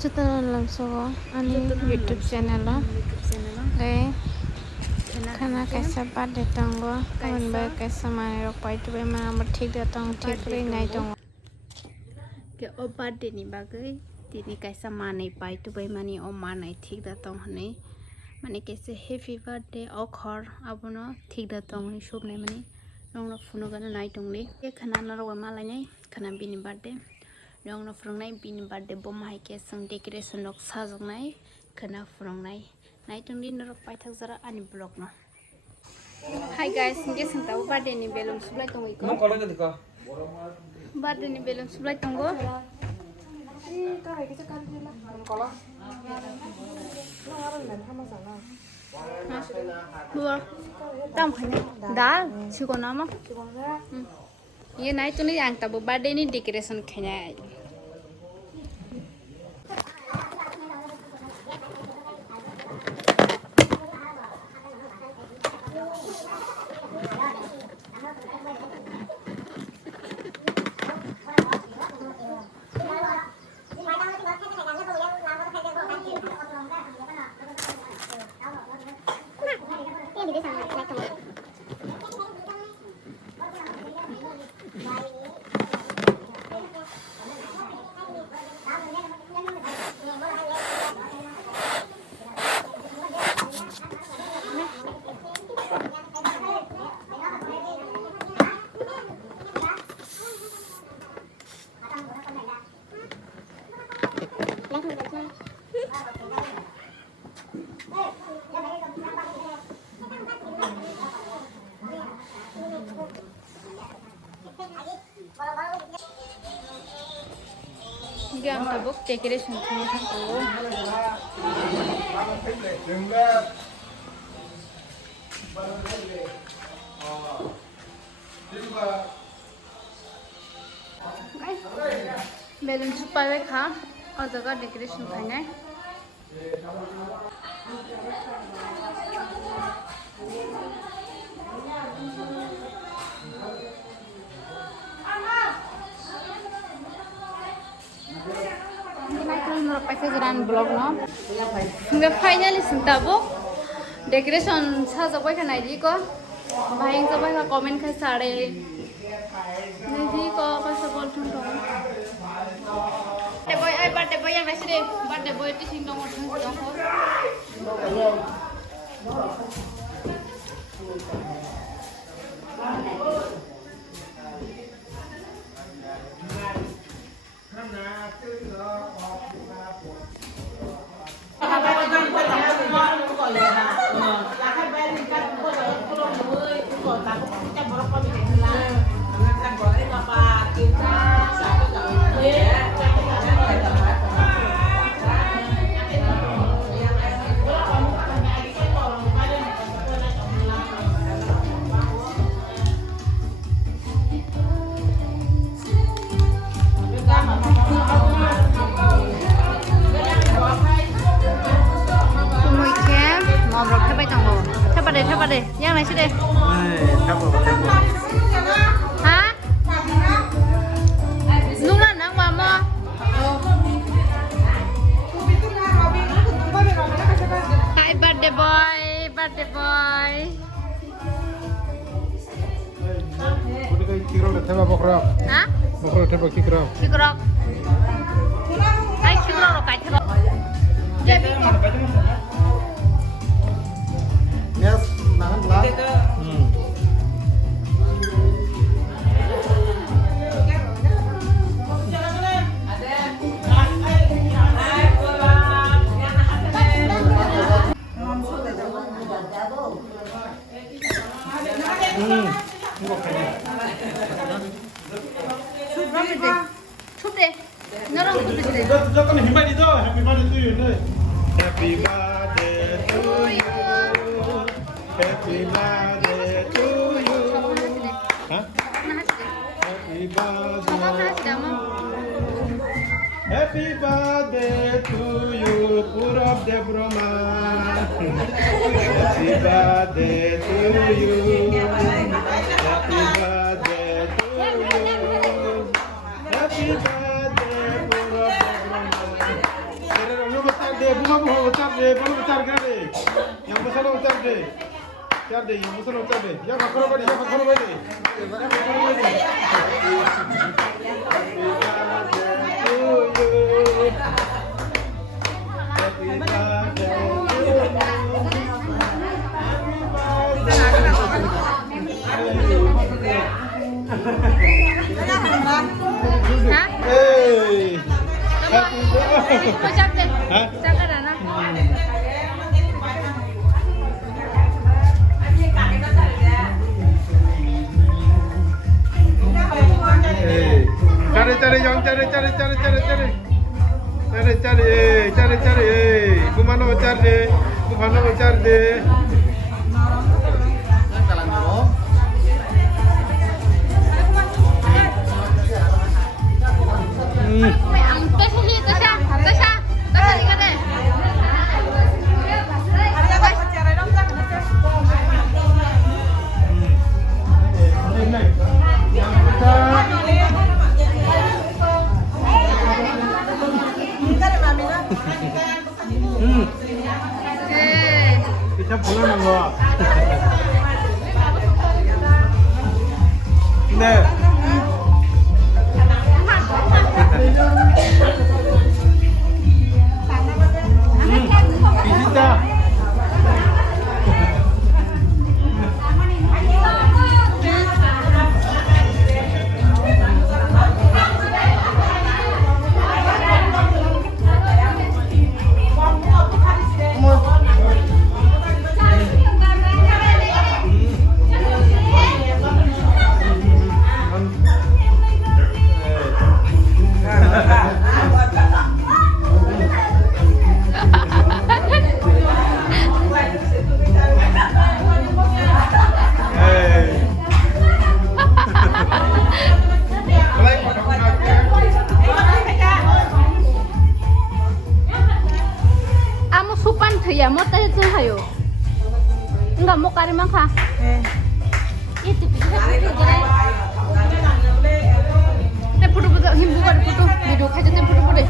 Jatuh langsung ani YouTube channel lo. Le खाना कैसा बात देता हूँ कमेंट में कैसा माने रो पाई तो मैं नंबर ठीक देता हूँ ठीक रही नहीं तो के ओ बर्थडे नी बागै तिनी कैसा माने पाई तो माने ओ माने ठीक देता हूँ हने माने कैसे हैप्पी बर्थडे ओ खर अब न ठीक देता हूँ शुभ ने माने रंग फुनो गना नाई टंगले ये खाना न रो मालाय नहीं खाना बिनी बर्थडे रंग न फुरंनाय बिनी बर्थडे बम हाय के संग डेकोरेशन रक साजंनाय खाना फुरंनाय नाई टंगले न रो पाई थक जरा आनी ब्लॉग न Hi guys, ini sentau birthday ni belum sebelah tunggu iko. Mau kalau gitu kak? Birthday ni belum sebelah tunggu. Buat, tam kayaknya. Dah, cukup nama. Ini naik tu ni yang tabu birthday ni decoration kayaknya. Ini ang tabok decoration kini kan tu. Balloon supaya kah, और जगह decoration खाना है. Pakai blog no, hingga finally sentabo decoration sahaja kan aja ko, bahing sahaja ka comment kai sare, nih ko pasal bolton to. Birthday boy yang masih deh, birthday boy itu sing nomor satu. Apa deh? Yang lain sih deh. Hah? Nulan nang mama. Hi birthday boy, birthday boy. Hah? Kikrok. Hai kikrok lo kayak kikrok. Yes, nahan belah. Chute, naram chute chute. Jom kan himbat itu, happy birthday to you, happy birthday to you, happy birthday to you. Hah? Happy birthday. Happy birthday to you, Purab Debroma. Happy birthday to you. Happy birthday to you. Happy birthday, Purab Debroma. mau ucap deh, baru ucap deh. Yang besar ucap deh. Ucap deh, yang besar ucap deh. Ya makro badi, ya makro badi. Ya makro badi. Hah? Hey. Ucap deh. Hah? Ucap kan anak. Cari yang cari. Kumano cari. Kita pulang nggak? 네. 비슷다. Ya mau tanya tuh hayo. Enggak mau kari mangka. Itu bisa putu himbukan putu video aja tuh putu.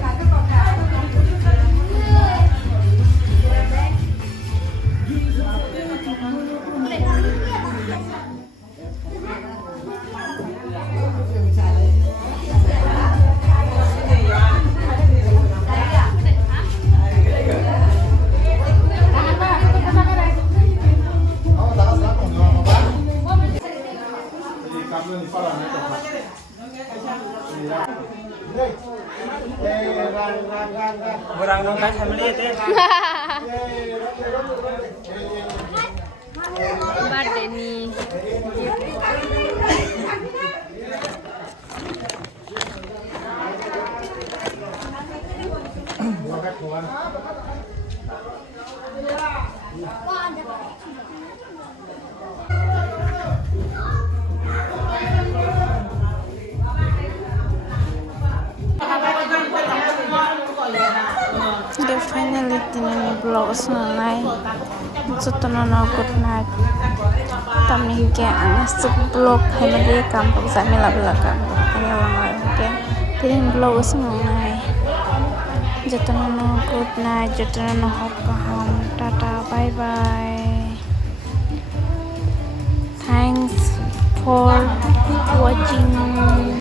Orang nonton family itu. Birthday nih. Udah finally tinani vlog selesai. Sutonono good night. Tamni ke masuk vlog family kampung Samila belakang. Ini orang ke. Tin vlog selesai. Sutonono good night. Sutonono hokaham. Tata bye bye. Thanks for watching.